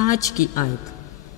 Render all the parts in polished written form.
آج کی آیت،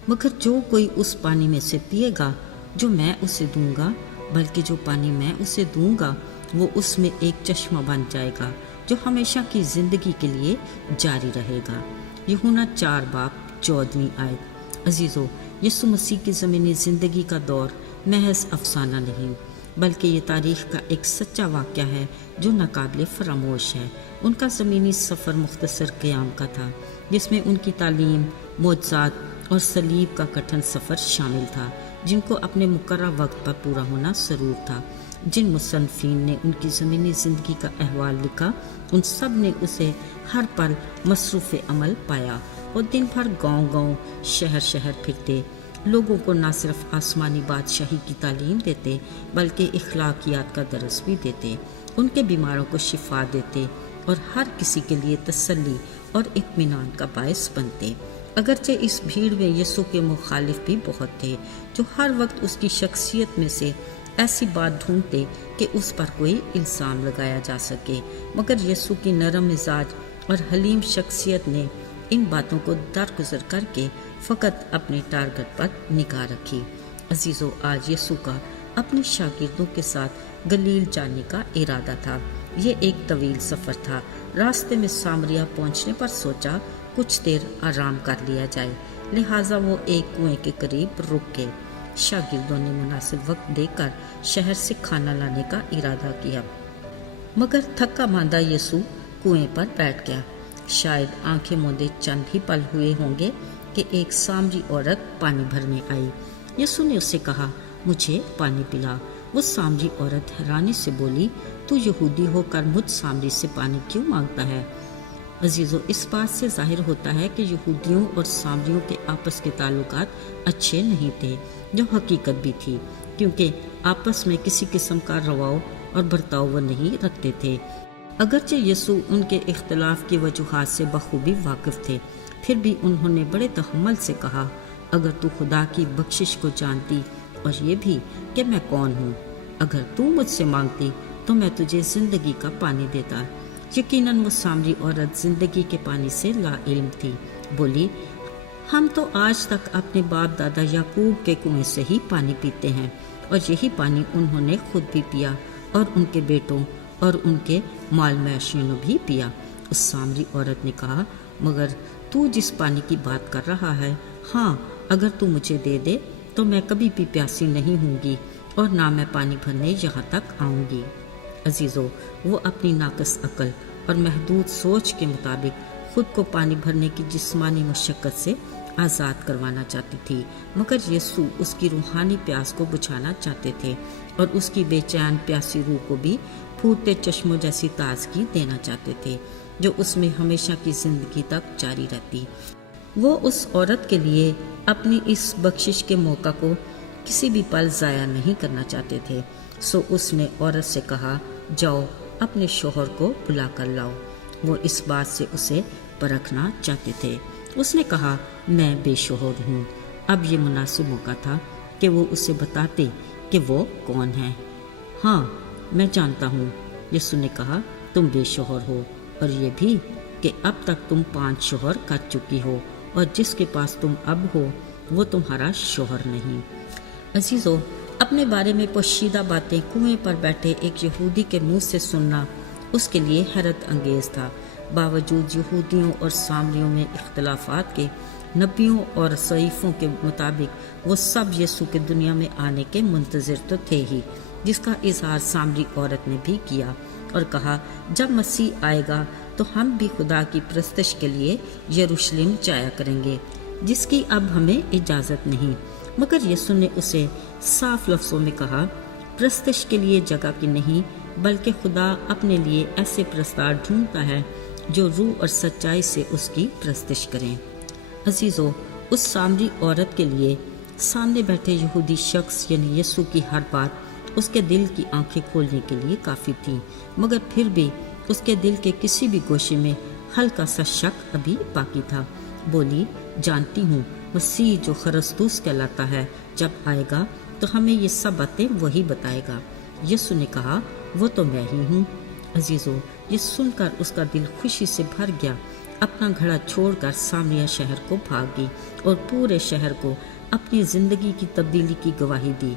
مگر جو کوئی اس پانی میں سے پیے گا جو میں اسے دوں گا، بلکہ جو پانی میں اسے دوں گا وہ اس میں ایک چشمہ بن جائے گا جو ہمیشہ کی زندگی کے لیے جاری رہے گا۔ یوحنا 4:14 آیت۔ عزیزو، یسوع مسیح کی زمینی زندگی کا دور محض افسانہ نہیں، بلکہ یہ تاریخ کا ایک سچا واقعہ ہے جو ناقابل فراموش ہے۔ ان کا زمینی سفر مختصر قیام کا تھا، جس میں ان کی تعلیم، معجزات اور صلیب کا کٹھن سفر شامل تھا، جن کو اپنے مقررہ وقت پر پورا ہونا ضرور تھا۔ جن مصنفین نے ان کی زمینی زندگی کا احوال لکھا، ان سب نے اسے ہر پل مصروف عمل پایا اور دن بھر گاؤں گاؤں، شہر شہر پھرتے، لوگوں کو نہ صرف آسمانی بادشاہی کی تعلیم دیتے بلکہ اخلاقیات کا درس بھی دیتے، ان کے بیماروں کو شفا دیتے اور ہر کسی کے لیے تسلی اور اطمینان کا باعث بنتے۔ اگرچہ اس بھیڑ میں یسوع کے مخالف بھی بہت تھے جو ہر وقت اس کی شخصیت میں سے ایسی بات ڈھونڈتے کہ اس پر کوئی الزام لگایا جا سکے، مگر یسوع کی نرم مزاج اور حلیم شخصیت نے ان باتوں کو درگزر کر کے فقط اپنے ٹارگٹ پر نگاہ رکھی۔ عزیزو، آج یسوع کا اپنے شاگردوں کے ساتھ گلیل جانے کا ارادہ تھا۔ یہ ایک طویل سفر تھا۔ راستے میں سامریا پہنچنے پر سوچا کچھ دیر آرام کر لیا جائے، لہٰذا وہ ایک کنویں کے قریب رک گئے۔ شاگردوں نے مناسب وقت دے کر شہر سے کھانا لانے کا ارادہ کیا، مگر تھکا ماندہ یسوع کنویں پر بیٹھ گیا۔ شاید آنکھیں موندے چند ہی پل ہوئے ہوں گے کہ ایک سامری عورت پانی بھرنے آئی۔ یسوع نے اسے کہا، مجھے پانی پلا۔ وہ سامری عورت حیرانی سے بولی، تو یہودی ہو کر مجھ سامری سے پانی کیوں مانگتا ہے؟ عزیزو، اس بات سے ظاہر ہوتا ہے کہ یہودیوں اور سامریوں کے آپس کے تعلقات اچھے نہیں تھے، جو حقیقت بھی تھی، کیونکہ آپس میں کسی قسم کا رواؤ اور برتاؤ وہ نہیں رکھتے تھے۔ اگرچہ یسوع ان کے اختلاف کی وجوہات سے بخوبی واقف تھے، پھر بھی انہوں نے بڑے تحمل سے کہا، اگر تو خدا کی بخشش کو جانتی اور یہ بھی کہ میں کون ہوں، اگر تو مجھ سے مانگتی تو میں تجھے زندگی کا پانی دیتا۔ یقیناً وہ سامری عورت زندگی کے پانی سے لا علم تھی۔ بولی، ہم تو آج تک اپنے باپ دادا یعقوب کے کنویں سے ہی پانی پیتے ہیں، اور یہی پانی انہوں نے خود بھی پیا اور ان کے بیٹوں اور ان کے مال مویشیوں نے بھی پیا۔ اس سامری عورت نے کہا، مگر تو جس پانی کی بات کر رہا ہے، ہاں، اگر تو مجھے دے دے تو میں کبھی بھی پیاسی نہیں ہوں گی اور نہ میں پانی بھرنے یہاں تک آؤں گی۔ عزیزو، وہ اپنی ناقص عقل اور محدود سوچ کے مطابق خود کو پانی بھرنے کی جسمانی مشقت سے آزاد کروانا چاہتی تھی، مگر یسوع اس کی روحانی پیاس کو بجھانا چاہتے تھے اور اس کی بے چین پیاسی روح کو بھی پھوٹتے چشموں جیسی تازگی دینا چاہتے تھے جو اس میں ہمیشہ کی زندگی تک جاری رہتی۔ وہ اس عورت کے لیے اپنی اس بخشش کے موقع کو کسی بھی پل ضائع نہیں کرنا چاہتے تھے، سو اس نے عورت سے کہا، جاؤ اپنے شوہر کو بلا کر لاؤ۔ وہ اس بات سے اسے پرکھنا چاہتے تھے۔ اس نے کہا، میں بے شوہر ہوں۔ اب یہ مناسب موقع تھا کہ وہ اسے بتاتے کہ وہ کون ہے۔ ہاں، میں جانتا ہوں، یسوع نے کہا، تم بے شوہر ہو، اور یہ بھی کہ اب تک تم 5 شوہر کر چکی ہو، اور جس کے پاس تم اب ہو وہ تمہارا شوہر نہیں۔ عزیزو، اپنے بارے میں پوشیدہ باتیں کنویں پر بیٹھے ایک یہودی کے منہ سے سننا اس کے لیے حیرت انگیز تھا۔ باوجود یہودیوں اور سامریوں میں اختلافات کے، نبیوں اور ضعیفوں کے مطابق وہ سب یسوع کے دنیا میں آنے کے منتظر تو تھے ہی، جس کا اظہار سامری عورت نے بھی کیا اور کہا، جب مسیح آئے گا تو ہم بھی خدا کی پرستش کے لیے یروشلم جایا کریں گے، جس کی اب ہمیں اجازت نہیں۔ مگر یسوع نے اسے صاف لفظوں میں کہا، پرستش کے لیے جگہ کی نہیں، بلکہ خدا اپنے لیے ایسے پرستار ڈھونڈتا ہے جو روح اور سچائی سے اس کی پرستش کریں۔ عزیزو، اس سامری عورت کے لیے سامنے بیٹھے یہودی شخص یعنی یسوع کی ہر بات اس کے دل کی آنکھیں کھولنے کے لیے کافی تھی، مگر پھر بھی اس کے دل کے کسی بھی گوشے میں ہلکا سا شک ابھی باقی تھا۔ بولی، جانتی ہوں، مسیح جو خرستوس کہلاتا ہے جب آئے گا تو ہمیں یہ سب باتیں وہی بتائے گا۔ یسوع نے کہا، وہ تو میں ہی ہوں۔ عزیزو، یہ سن کر اس کا دل خوشی سے بھر گیا۔ اپنا گھڑا چھوڑ کر سامریہ شہر کو بھاگی اور پورے شہر کو اپنی زندگی کی تبدیلی کی گواہی دی۔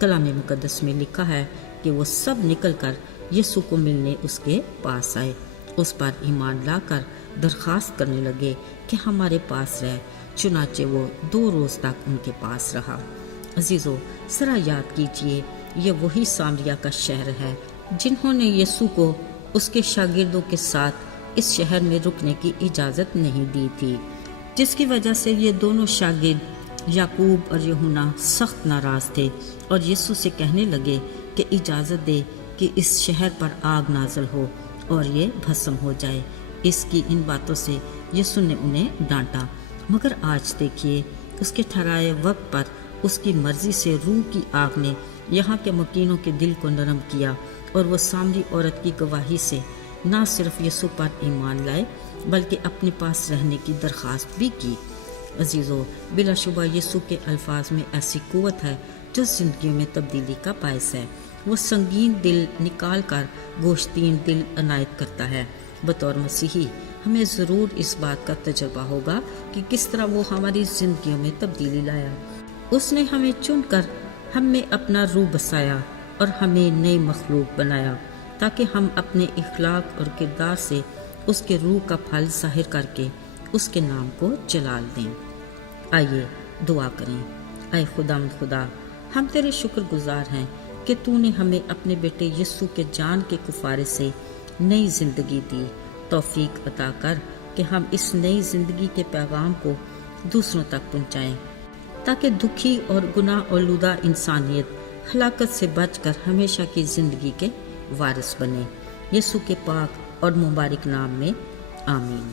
کلام مقدس میں لکھا ہے کہ وہ سب نکل کر یسوع کو ملنے اس کے پاس آئے، اس پر ایمان لا کر درخواست کرنے لگے کہ ہمارے پاس رہ۔ چنانچہ وہ 2 روز تک ان کے پاس رہا۔ عزیزو، ذرا یاد کیجئے، یہ وہی سامریہ کا شہر ہے جنہوں نے یسوع کو اس کے شاگردوں کے ساتھ اس شہر میں رکنے کی اجازت نہیں دی تھی، جس کی وجہ سے یہ دونوں شاگرد یعقوب اور یوحنا سخت ناراض تھے اور یسوع سے کہنے لگے کہ اجازت دے کہ اس شہر پر آگ نازل ہو اور یہ بھسم ہو جائے۔ اس کی ان باتوں سے یسوع نے انہیں ڈانٹا، مگر آج دیکھیے اس کے ٹھہرائے وقت پر اس کی مرضی سے روح کی آگ نے یہاں کے مکینوں کے دل کو نرم کیا اور وہ سامری عورت کی گواہی سے نہ صرف یسوع پر ایمان لائے بلکہ اپنے پاس رہنے کی درخواست بھی کی۔ عزیزو، بلا شبہ یسوع کے الفاظ میں ایسی قوت ہے جو زندگیوں میں تبدیلی کا باعث ہے۔ وہ سنگین دل نکال کر گوشتین دل عنایت کرتا ہے۔ بطور مسیحی ہمیں ضرور اس بات کا تجربہ ہوگا کہ کس طرح وہ ہماری زندگیوں میں تبدیلی لایا۔ اس نے ہمیں چن کر ہم میں اپنا روح بسایا اور ہمیں نئی مخلوق بنایا تاکہ ہم اپنے اخلاق اور کردار سے اس کے روح کا پھل ظاہر کر کے اس کے نام کو جلال دیں۔ آئیے دعا کریں۔ اے خدا، ہم تیرے شکر گزار ہیں کہ تو نے ہمیں اپنے بیٹے یسوع کے جان کے کفارے سے نئی زندگی دی۔ توفیق عطا کر کہ ہم اس نئی زندگی کے پیغام کو دوسروں تک پہنچائیں تاکہ دکھی اور گناہ آلودہ انسانیت ہلاکت سے بچ کر ہمیشہ کی زندگی کے وارث بنے۔ یسوع کے پاک اور مبارک نام میں آمین۔